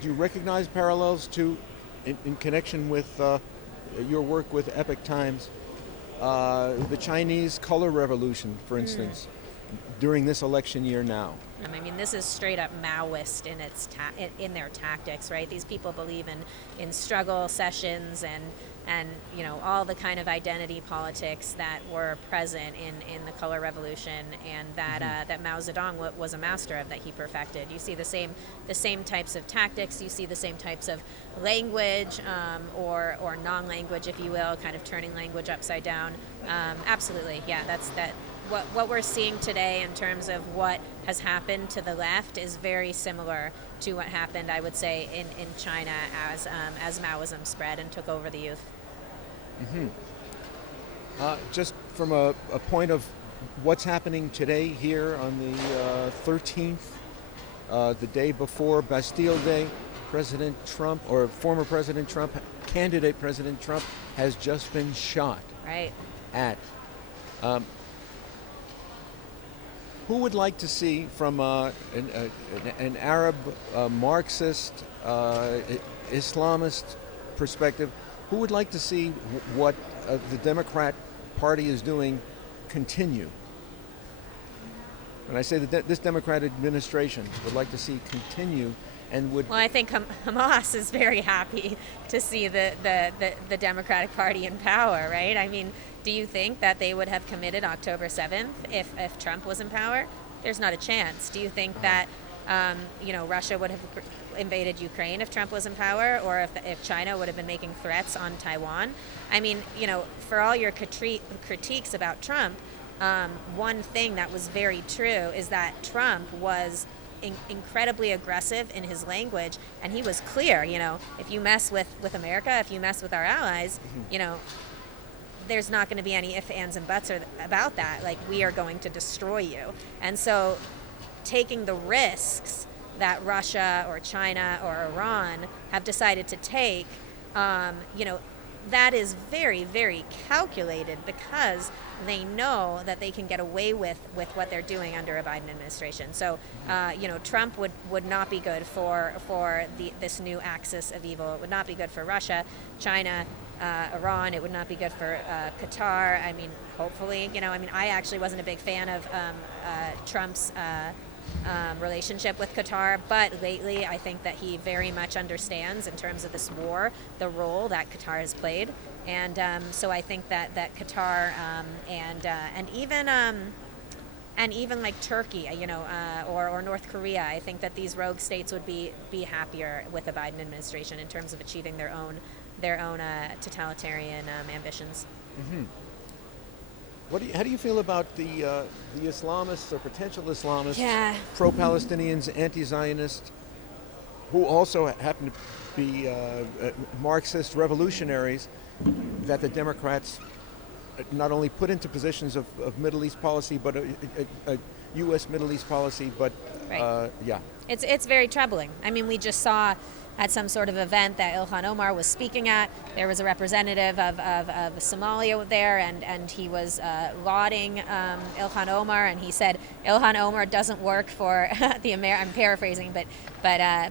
do you recognize parallels in connection with your work with Epoch Times, the Chinese color revolution, for instance, during this election year now? I mean, this is straight up Maoist in in their tactics, right? These people believe in struggle sessions and all the kind of identity politics that were present in the color revolution, and that Mao Zedong was a master of, that he perfected. You see the same types of tactics. You see the same types of language, or non-language, if you will, kind of turning language upside down. Absolutely, yeah. What we're seeing today in terms of what has happened to the left is very similar to what happened, I would say, in China as Maoism spread and took over the youth. Just from a point of what's happening today here on the 13th, the day before Bastille Day, President Trump, or former President Trump, candidate President Trump, has just been shot Right. at. Who would like to see, from an Arab Marxist Islamist perspective, who would like to see what the Democrat Party is doing continue? And I say that this Democrat administration would like to see continue, and would. Well, I think Hamas is very happy to see the Democratic Party in power, right? I mean, do you think that they would have committed October 7th if Trump was in power? There's not a chance. Do you think that Russia would have invaded Ukraine if Trump was in power, or if China would have been making threats on Taiwan? I mean, for all your critiques about Trump, one thing that was very true is that Trump was incredibly aggressive in his language, and he was clear. If you mess with America, if you mess with our allies, there's not going to be any ifs, ands, and buts about that. Like, we are going to destroy you. And so taking the risks that Russia or China or Iran have decided to take, that is very, very calculated, because they know that they can get away with what they're doing under a Biden administration. So, Trump would not be good for this new axis of evil. It would not be good for Russia, China, Iran. It would not be good for Qatar. I mean, hopefully, I actually wasn't a big fan of Trump's relationship with Qatar, but lately I think that he very much understands, in terms of this war, the role that Qatar has played, and so I think that Qatar and even like Turkey, or North Korea, I think that these rogue states would be happier with the Biden administration in terms of achieving their own totalitarian ambitions. Mm-hmm. How do you feel about the Islamists, or potential Islamists, Yeah. pro-Palestinians, anti-Zionists, who also happen to be Marxist revolutionaries, that the Democrats not only put into positions of Middle East policy, but a U.S. Middle East policy, but Right. yeah. It's very troubling. I mean, we just saw at some sort of event that Ilhan Omar was speaking at, there was a representative of Somalia there, and he was lauding Ilhan Omar, and he said Ilhan Omar doesn't work for I'm paraphrasing, but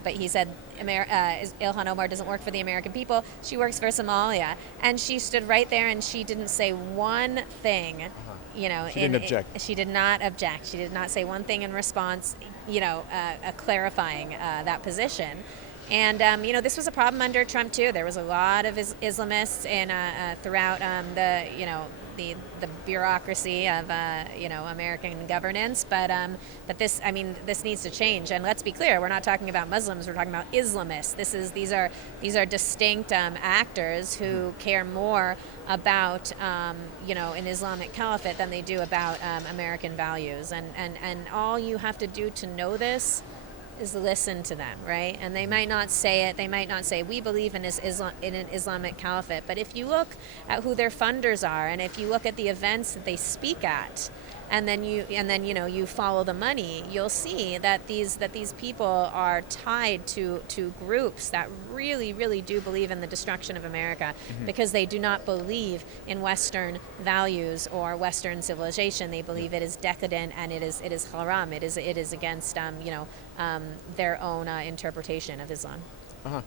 he said Ilhan Omar doesn't work for the American people. She works for Somalia, and she stood right there and she didn't say one thing. She didn't object. She did not object. She did not say one thing in response, clarifying that position. And this was a problem under Trump too. There was a lot of Islamists throughout the bureaucracy of American governance. But this needs to change. And let's be clear, we're not talking about Muslims. We're talking about Islamists. These are distinct actors who care more about an Islamic caliphate than they do about American values. And all you have to do to know this is listen to them, right? And they might not say it. They might not say, we believe in an Islamic caliphate. But if you look at who their funders are, and if you look at the events that they speak at, and then you follow the money, you'll see that these people are tied to groups that really do believe in the destruction of America, because they do not believe in Western values or Western civilization. They believe it is decadent, and it is haram. It is against their own interpretation of Islam. Uh-huh.